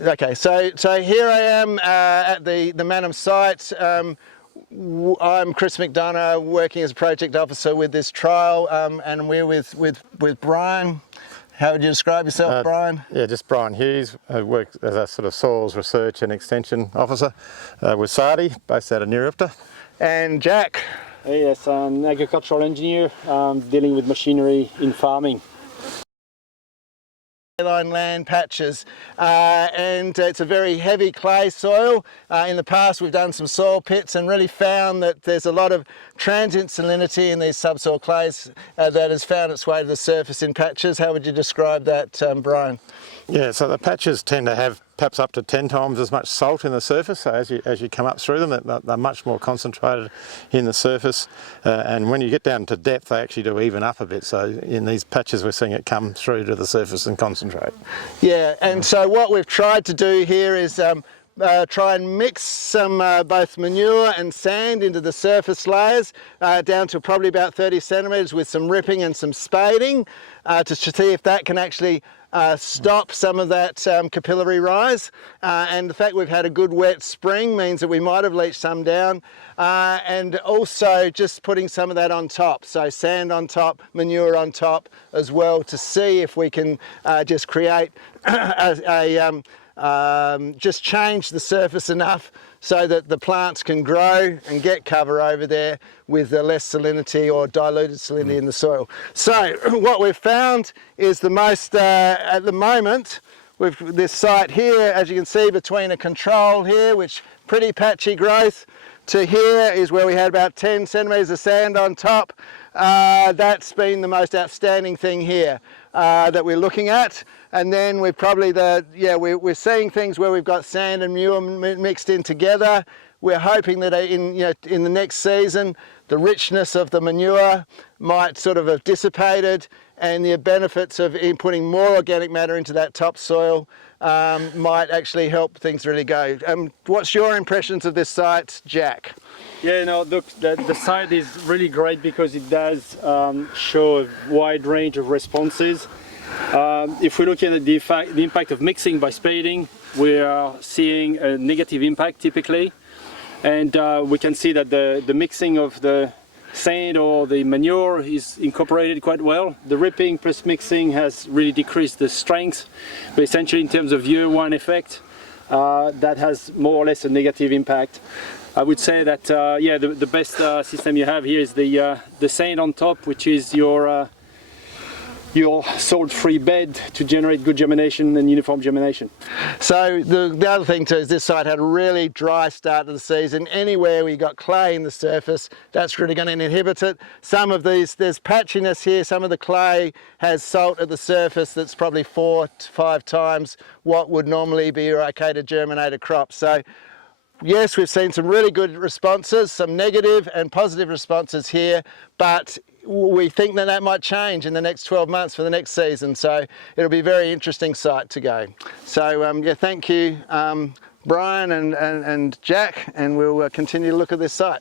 Okay, so here I am at the Mannum site. I'm Chris McDonough, working as a project officer with this trial, and we're with Brian. How would you describe yourself, Brian? Yeah, just Brian Hughes. I work as a sort of soils research and extension officer with SARDI, based out of Newrifter. And Jack? Yes, I'm an agricultural engineer dealing with machinery in farming. Saline land patches, and it's a very heavy clay soil. In the past we've done some soil pits and really found that there's a lot of transient salinity in these subsoil clays that has found its way to the surface in patches. How would you describe that, Brian? Yeah, so the patches tend to have perhaps up to 10 times as much salt in the surface. So as you come up through them, they're much more concentrated in the surface, and when you get down to depth they actually do even up a bit. So in these patches we're seeing it come through to the surface and concentrate. Yeah, and so what we've tried to do here is try and mix some both manure and sand into the surface layers down to probably about 30 centimetres with some ripping and some spading to see if that can actually stop some of that capillary rise, and the fact we've had a good wet spring means that we might have leached some down, and also just putting some of that on top, so sand on top, manure on top as well, to see if we can just create just change the surface enough so that the plants can grow and get cover over there with the less salinity or diluted salinity in the soil. So what we've found is the most, at the moment, with this site here, as you can see, between a control here, which pretty patchy growth, to here is where we had about 10 centimetres of sand on top. That's been the most outstanding thing here that we're looking at. And then we're probably we're seeing things where we've got sand and manure mixed in together. We're hoping that in the next season the richness of the manure might sort of have dissipated, and the benefits of putting more organic matter into that topsoil might actually help things really go. What's your impressions of this site, Jack? Yeah, no, look, the site is really great because it does show a wide range of responses. If we look at the impact of mixing by spading, we are seeing a negative impact typically, and we can see that the mixing of the sand or the manure is incorporated quite well. The ripping plus mixing has really decreased the strength, but essentially in terms of year one effect, that has more or less a negative impact. I would say that the best system you have here is the sand on top, which is your salt-free bed to generate good germination and uniform germination. So the other thing too is this site had a really dry start to the season. Anywhere we got clay in the surface, that's really going to inhibit it. Some of these, there's patchiness here, some of the clay has salt at the surface that's probably 4 to 5 times what would normally be okay to germinate a crop. So yes, we've seen some really good responses, some negative and positive responses here, but we think that that might change in the next 12 months for the next season. So it'll be a very interesting site to go. So yeah, thank you, Brian and Jack, and we'll continue to look at this site.